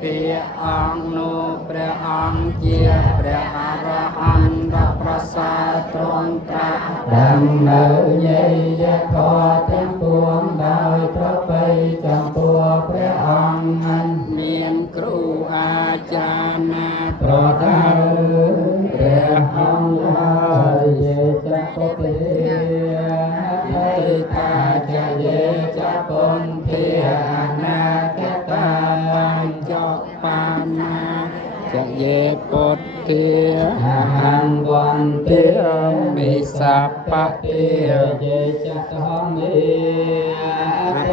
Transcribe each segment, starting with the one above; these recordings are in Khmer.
ពីអង្គនោះព្រះអង្គជាព្រះអរហន្តប្រសើរទ្រង់ត្រាស់ដឹងនៅញេយធម៌ទាំងពួងដោយប្របីចំពោះព្រះអង្គមានគ្រូអាចារ្យណាប្រដៅព្រះអង្គហើយយេចពុទ្ធិទេតាចយេចពុនធាអនាគតាបញ្ចបាណាចយេពុទ្ធាអហង្វន្តិមិសបតិយេចធម្មេ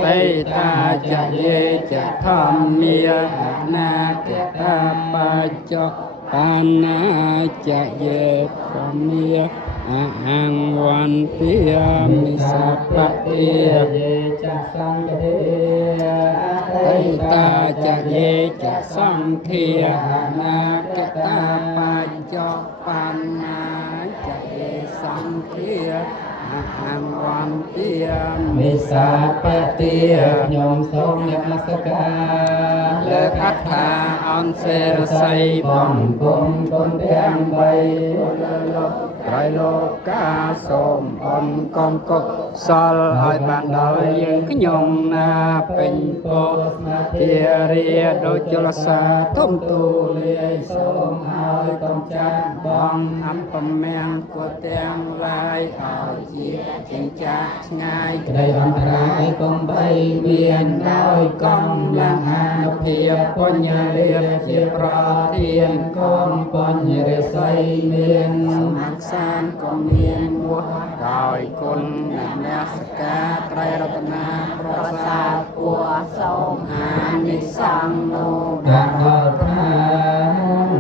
បេតាចយេចធម្មាអនាគតាបញ្ចបាណាចយេធម្មាអហង្វន្តិមិសបតិយេចសង្ឃេបេតាចយេចសង្ឃាអនាគតាបញ្ចបណ្ណាចយេសង្ឃាអហង្វន្តិមិសបតិខ្ញុំសូមនមស្ការលើកអត្ថាអនសេរស័យបំពុំគុណទាំង3ត្រៃលោកកាសូមអនកងកុសលឲ្យបានដល់យើងខ្ញុំណាពេញពោស្មាធារាដូចជលសាធំទូលាយសូមឲ្យកុំចាត់បងអំពមៀងគួទាំងឡាយឲ្យជាចិញ្ចាឆ្ងាយក្តីអន្តរាយកុំបីមានដោយកំលាំងអានុភាពបញ្ញលាជាប្រធានកុំបញ្ញរិស័យមានសម្មាសានកុំមានវោះដោយគុណនមស្ការត្រៃរតនាប្រសាទពួរសូមអានិសង្ឃនោះដល់ថា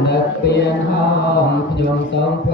នឹកពៀនហោមខ្ញុំសូម